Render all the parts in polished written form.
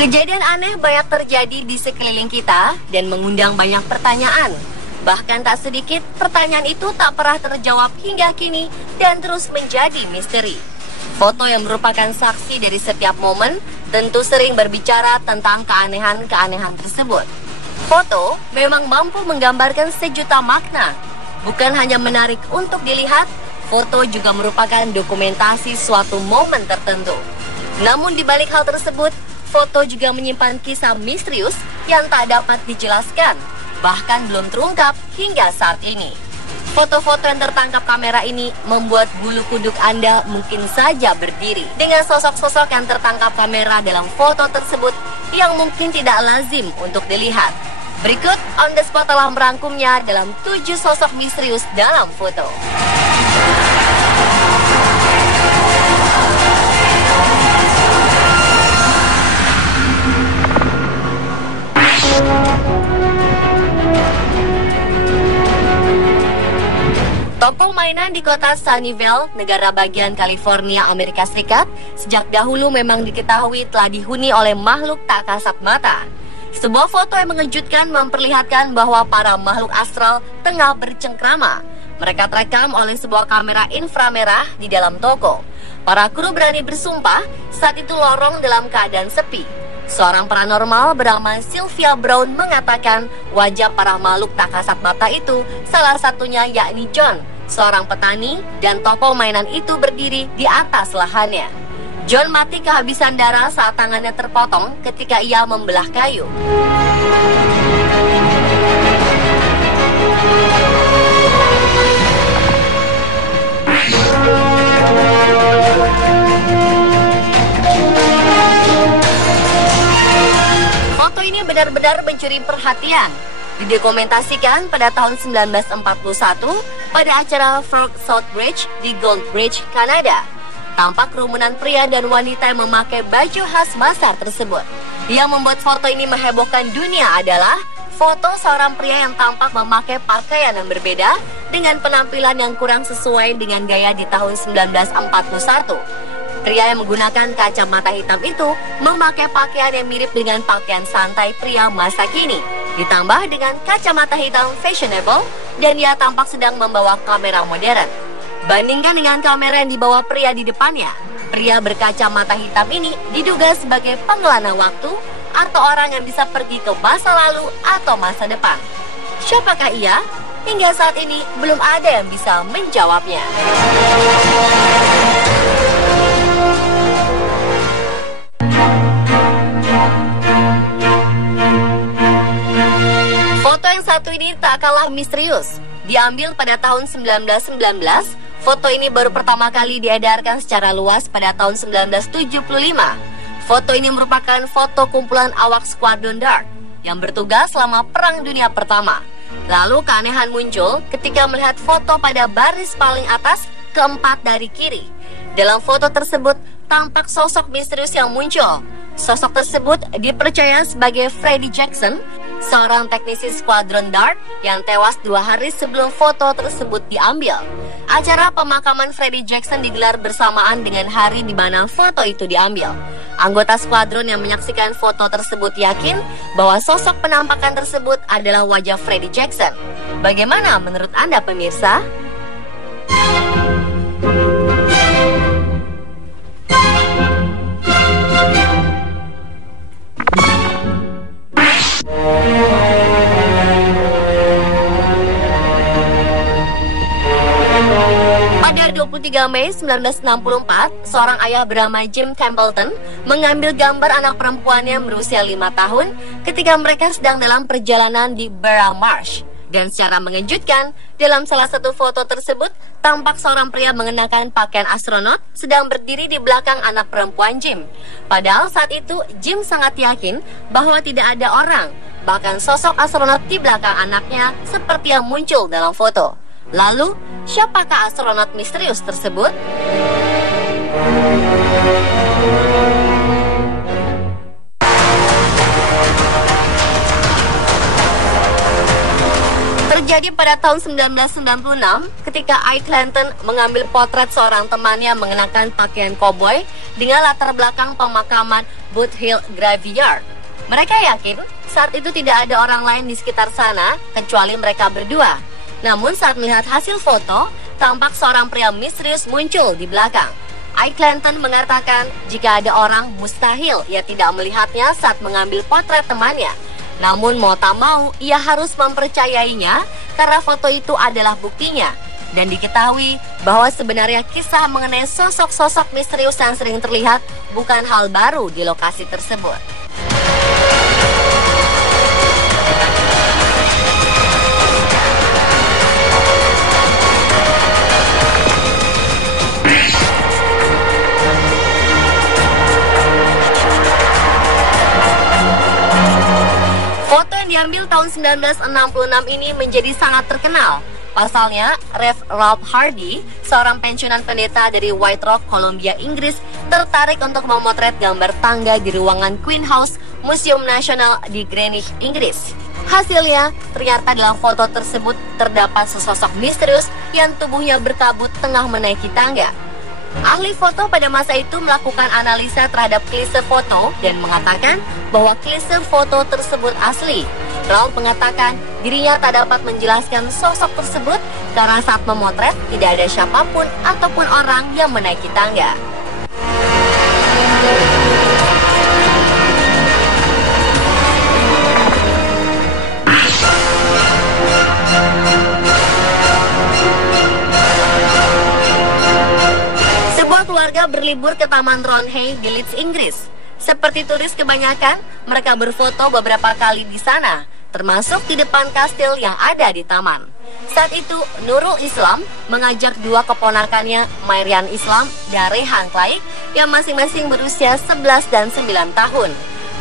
Kejadian aneh banyak terjadi di sekeliling kita dan mengundang banyak pertanyaan. Bahkan tak sedikit pertanyaan itu tak pernah terjawab hingga kini dan terus menjadi misteri. Foto yang merupakan saksi dari setiap momen tentu sering berbicara tentang keanehan-keanehan tersebut. Foto memang mampu menggambarkan sejuta makna. Bukan hanya menarik untuk dilihat, foto juga merupakan dokumentasi suatu momen tertentu. Namun di balik hal tersebut, foto juga menyimpan kisah misterius yang tak dapat dijelaskan, bahkan belum terungkap hingga saat ini. Foto-foto yang tertangkap kamera ini membuat bulu kuduk Anda mungkin saja berdiri dengan sosok-sosok yang tertangkap kamera dalam foto tersebut yang mungkin tidak lazim untuk dilihat. Berikut On The Spot telah merangkumnya dalam 7 sosok misterius dalam foto. Toko mainan di kota Sunnyvale, negara bagian California, Amerika Serikat, sejak dahulu memang diketahui telah dihuni oleh makhluk tak kasat mata. Sebuah foto yang mengejutkan memperlihatkan bahwa para makhluk astral tengah bercengkrama. Mereka terekam oleh sebuah kamera inframerah di dalam toko. Para kru berani bersumpah saat itu lorong dalam keadaan sepi. Seorang paranormal bernama Sylvia Brown mengatakan wajah para makhluk tak kasat mata itu salah satunya yakni John, seorang petani, dan toko mainan itu berdiri di atas lahannya. John mati kehabisan darah saat tangannya terpotong ketika ia membelah kayu. Foto ini benar-benar mencuri perhatian. Didokumentasikan pada tahun 1941 pada acara Frog South Bridge di Gold Bridge, Kanada. Tampak kerumunan pria dan wanita yang memakai baju khas masa tersebut. Yang membuat foto ini menghebohkan dunia adalah foto seorang pria yang tampak memakai pakaian yang berbeda dengan penampilan yang kurang sesuai dengan gaya di tahun 1941. Pria yang menggunakan kacamata hitam itu memakai pakaian yang mirip dengan pakaian santai pria masa kini, ditambah dengan kacamata hitam fashionable, dan ia tampak sedang membawa kamera modern. Bandingkan dengan kamera yang dibawa pria di depannya, pria berkacamata hitam ini diduga sebagai pengelana waktu atau orang yang bisa pergi ke masa lalu atau masa depan. Siapakah ia? Hingga saat ini belum ada yang bisa menjawabnya. Foto yang satu ini tak kalah misterius. Diambil pada tahun 1919, foto ini baru pertama kali diedarkan secara luas pada tahun 1975. Foto ini merupakan foto kumpulan awak Squadron Dark yang bertugas selama Perang Dunia Pertama. Lalu keanehan muncul ketika melihat foto pada baris paling atas keempat dari kiri. Dalam foto tersebut tampak sosok misterius yang muncul. Sosok tersebut dipercaya sebagai Freddie Jackson, seorang teknisi Squadron Dark yang tewas 2 hari sebelum foto tersebut diambil. Acara pemakaman Freddie Jackson digelar bersamaan dengan hari di mana foto itu diambil. Anggota skuadron yang menyaksikan foto tersebut yakin bahwa sosok penampakan tersebut adalah wajah Freddie Jackson. Bagaimana menurut Anda, pemirsa? Pada 23 Mei 1964, seorang ayah bernama Jim Templeton mengambil gambar anak perempuannya berusia 5 tahun ketika mereka sedang dalam perjalanan di Bear Marsh. Dan secara mengejutkan, dalam salah satu foto tersebut, tampak seorang pria mengenakan pakaian astronot sedang berdiri di belakang anak perempuan Jim. Padahal saat itu, Jim sangat yakin bahwa tidak ada orang, bahkan sosok astronot di belakang anaknya seperti yang muncul dalam foto. Lalu, siapakah astronot misterius tersebut? Terjadi pada tahun 1996 ketika Ike Clanton mengambil potret seorang temannya mengenakan pakaian koboi dengan latar belakang pemakaman Boot Hill Graveyard. Mereka yakin saat itu tidak ada orang lain di sekitar sana kecuali mereka berdua. Namun saat melihat hasil foto, tampak seorang pria misterius muncul di belakang. Ike Clanton mengatakan jika ada orang mustahil ia tidak melihatnya saat mengambil potret temannya. Namun mau tak mau ia harus mempercayainya karena foto itu adalah buktinya. Dan diketahui bahwa sebenarnya kisah mengenai sosok-sosok misterius yang sering terlihat bukan hal baru di lokasi tersebut. Foto yang diambil tahun 1966 ini menjadi sangat terkenal. Pasalnya, Rev Ralph Hardy, seorang pensiunan pendeta dari White Rock, Columbia, Inggris, tertarik untuk memotret gambar tangga di ruangan Queen House, Museum Nasional di Greenwich, Inggris. Hasilnya, ternyata dalam foto tersebut terdapat sesosok misterius yang tubuhnya berkabut tengah menaiki tangga. Ahli foto pada masa itu melakukan analisa terhadap klise foto dan mengatakan bahwa klise foto tersebut asli. Ralph mengatakan dirinya tak dapat menjelaskan sosok tersebut karena saat memotret tidak ada siapapun ataupun orang yang menaiki tangga. Keluarga berlibur ke Taman Roundhay di Leeds, Inggris. Seperti turis kebanyakan, mereka berfoto beberapa kali di sana, termasuk di depan kastil yang ada di taman. Saat itu, Nurul Islam mengajak dua keponakannya, Marian Islam dan Rehan Clay, yang masing-masing berusia 11 dan 9 tahun.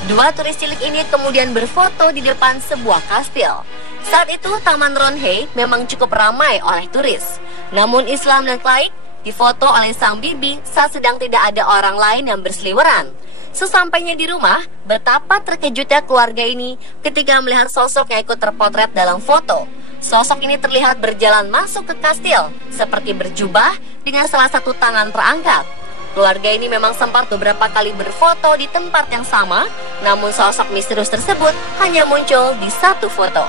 Dua turis cilik ini kemudian berfoto di depan sebuah kastil. Saat itu, Taman Roundhay memang cukup ramai oleh turis. Namun Islam dan Clay difoto oleh sang bibi saat sedang tidak ada orang lain yang berseliweran. Sesampainya di rumah, betapa terkejutnya keluarga ini ketika melihat sosok yang ikut terpotret dalam foto. Sosok ini terlihat berjalan masuk ke kastil, seperti berjubah dengan salah satu tangan terangkat. Keluarga ini memang sempat beberapa kali berfoto di tempat yang sama, namun sosok misterius tersebut hanya muncul di satu foto.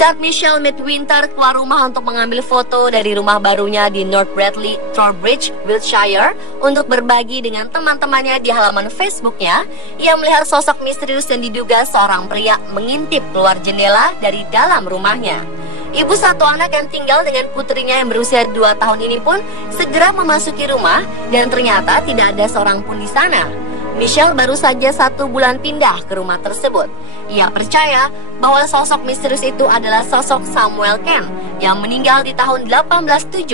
Saat Michelle Midwinter keluar rumah untuk mengambil foto dari rumah barunya di North Bradley, Trowbridge, Wiltshire untuk berbagi dengan teman-temannya di halaman Facebooknya, ia melihat sosok misterius yang diduga seorang pria mengintip keluar jendela dari dalam rumahnya. Ibu satu anak yang tinggal dengan putrinya yang berusia 2 tahun ini pun segera memasuki rumah dan ternyata tidak ada seorang pun di sana. Michelle baru saja 1 bulan pindah ke rumah tersebut. Ia percaya bahwa sosok misterius itu adalah sosok Samuel Kent yang meninggal di tahun 1872.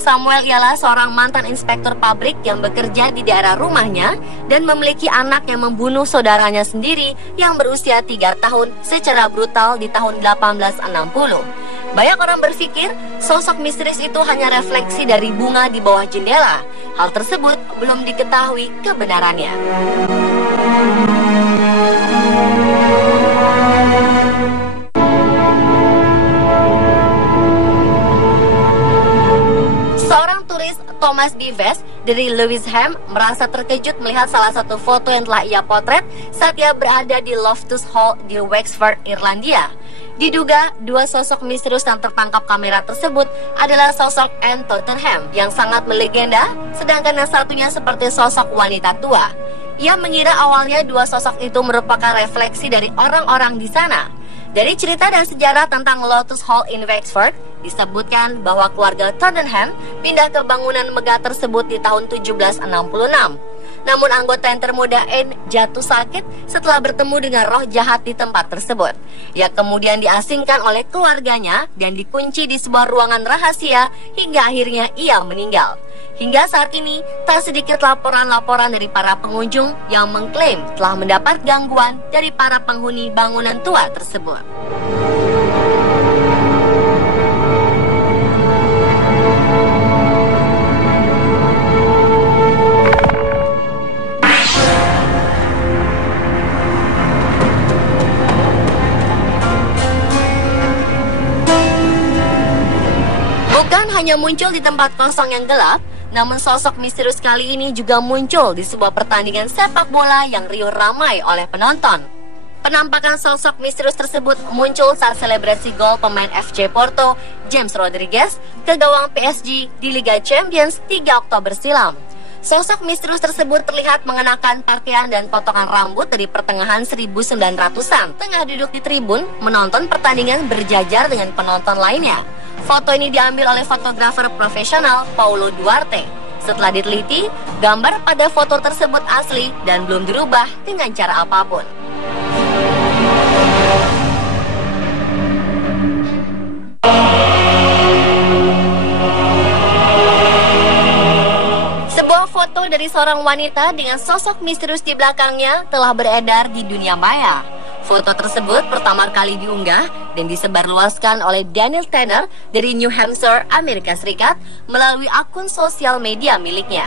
Samuel ialah seorang mantan inspektur pabrik yang bekerja di daerah rumahnya dan memiliki anak yang membunuh saudaranya sendiri yang berusia 3 tahun secara brutal di tahun 1860. Banyak orang berpikir sosok misterius itu hanya refleksi dari bunga di bawah jendela. Hal tersebut belum diketahui kebenarannya. Seorang turis, Thomas B. Vest dari Lewisham, merasa terkejut melihat salah satu foto yang telah ia potret saat ia berada di Loftus Hall di Wexford, Irlandia. Diduga, 2 sosok misterius yang tertangkap kamera tersebut adalah sosok Anne Tottenham yang sangat melegenda, sedangkan yang satunya seperti sosok wanita tua. Ia mengira awalnya 2 sosok itu merupakan refleksi dari orang-orang di sana. Dari cerita dan sejarah tentang Lotus Hall in Wexford, disebutkan bahwa keluarga Tottenham pindah ke bangunan megah tersebut di tahun 1766. Namun anggota yang termuda Anne jatuh sakit setelah bertemu dengan roh jahat di tempat tersebut. Ia kemudian diasingkan oleh keluarganya dan dikunci di sebuah ruangan rahasia hingga akhirnya ia meninggal. Hingga saat ini, tak sedikit laporan-laporan dari para pengunjung yang mengklaim telah mendapat gangguan dari para penghuni bangunan tua tersebut. hanya muncul di tempat kosong yang gelap, namun sosok misterius kali ini juga muncul di sebuah pertandingan sepak bola yang riuh ramai oleh penonton. Penampakan sosok misterius tersebut muncul saat selebrasi gol pemain FC Porto, James Rodriguez, ke gawang PSG di Liga Champions 3 Oktober silam. Sosok misterius tersebut terlihat mengenakan pakaian dan potongan rambut dari pertengahan 1900-an, tengah duduk di tribun menonton pertandingan berjajar dengan penonton lainnya. Foto ini diambil oleh fotografer profesional Paulo Duarte. Setelah diteliti, gambar pada foto tersebut asli dan belum dirubah dengan cara apapun. Sebuah foto dari seorang wanita dengan sosok misterius di belakangnya telah beredar di dunia maya. Foto tersebut pertama kali diunggah dan disebarluaskan oleh Daniel Tanner dari New Hampshire, Amerika Serikat melalui akun sosial media miliknya.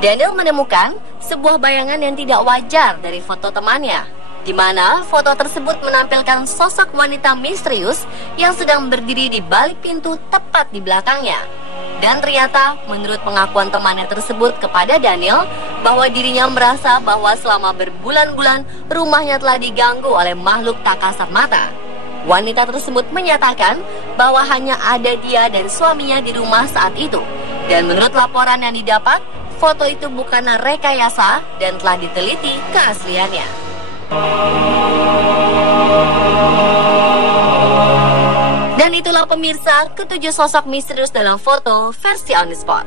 Daniel menemukan sebuah bayangan yang tidak wajar dari foto temannya, di mana foto tersebut menampilkan sosok wanita misterius yang sedang berdiri di balik pintu tepat di belakangnya. Dan ternyata menurut pengakuan temannya tersebut kepada Daniel, bahwa dirinya merasa bahwa selama berbulan-bulan rumahnya telah diganggu oleh makhluk tak kasat mata. Wanita tersebut menyatakan bahwa hanya ada dia dan suaminya di rumah saat itu. Dan menurut laporan yang didapat, foto itu bukanlah rekayasa dan telah diteliti keasliannya. Dan itulah pemirsa, ketujuh sosok misterius dalam foto versi On The Spot.